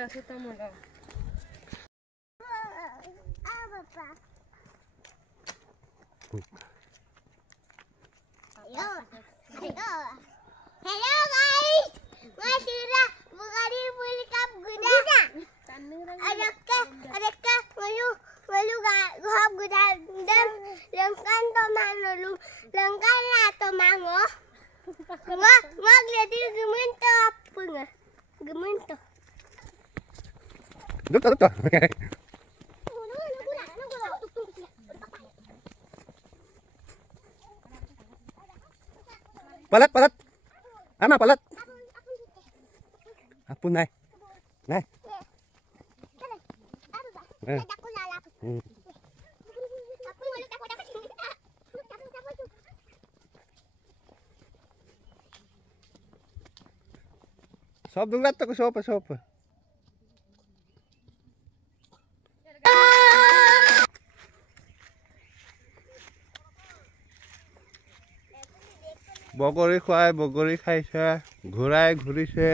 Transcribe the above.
Hello guys, masih berani pulikap guna. Adakah malu gahap guna dan lengkan tomang lalu lengkan lah tomango. Ngak jadi gemento apa ngah? Gemento. Betul. Palat. Ama palat. Apun nai. Sob dong lato ko sopa. বগৰী খাইছে ঘূৰাই ঘূৰিছে